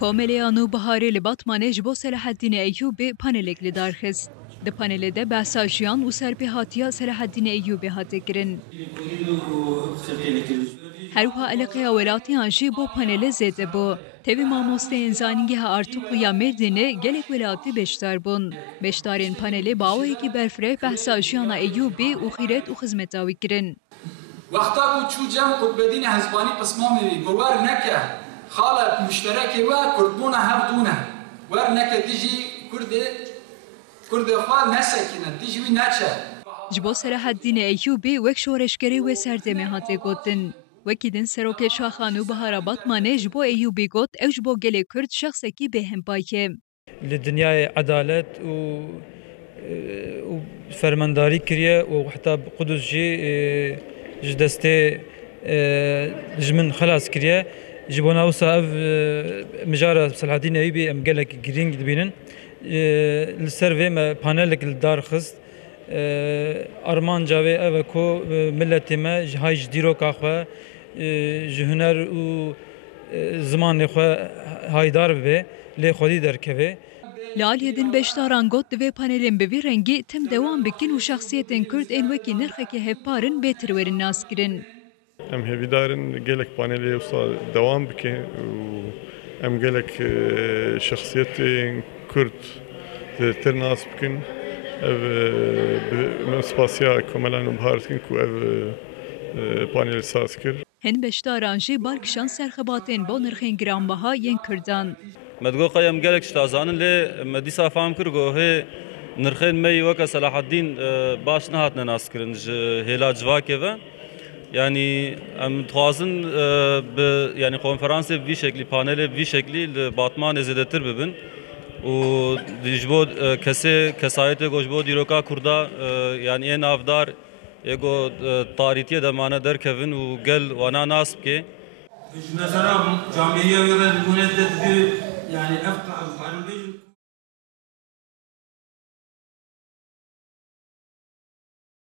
Komeleya Nûbiharê li Batmanê ji bo Selaheddînê Eyyûbê panelek li dar xist. Di panelê de behsa jiyan û serpêhatiya Selaheddînê Eyyûbê hate kirin. Herwiha eleqeya welatiyan jî bo panelê zêde bû. Tevî mamosteyên zanîngeha Artukluya Mêrdînê gelek welatî beşdar bûn. Beşdarên panelê bawayekî berfireh behsa jiyana Eyyûbê û xîret û xizmeta wî kirin. Wexta ku çû cem Qutbedînê Hezbanî qismamê wî ku wer neke xala müşterekê we Kurdbûna hev dûne. Wer neke dijî Kurdê xwe nesekine, dijî wî neçe. Ji bo Selaheddînê Eyyûbê wek şoreşgerê wê serdemê hate gotin. Wekî din serokê Şaxa Nûbihara Batmanê ji bo Eyyûbê got ew ji bo gelê Kurd şexsekî bêhempak e. Li dinyayê edalet û fermandarî kiriye û heta Qudus jî ji destê ji min xelas kiriye. Ji bo wisa ev mijara Selaheddînê Eyyûbê em gelek girîng dibînin. Li ser vê me panelek li dar xist. Armanca wê ev e ku milletê me ji hay ji dîroka xwe ji huner û zimanê xwe haydar bibe, lê xwedî derkeve. Li aliyê din beşdaran got di vê panelên bi vî rengî tim dewam bikin û şexsiyetên Kurd ên wekî nirxekî hevparin bêtir werin naskirin. Em hêvîdarin gelek panelê wisa dewam bike û em gelek şexsiyetên Kurd tir nas bikin. Ev min spasiya Komela Nûbihar dikin ku ev panelê saz kir. Hin beşdaran jî barkişan serxebatên bo nirxên giranbaha yên Kurdan. Medgoqa em gelek ji tazanin lê me dîsa fam kir gohê nirxên me yî weke Selaheddîn baş nehatine naskirin ji hêla civakê ve. Yani em dixwazin bi yani konferansê vî şeklî panelê vî şeklî li Batmanê zêdetir bibin. û ji bo kesayetê got ji bo dîroka Kurda yani ên avdar ego tarîtiye demane derkevin û gel wana nas bike. Mesela camiye göre bu neddet yani ev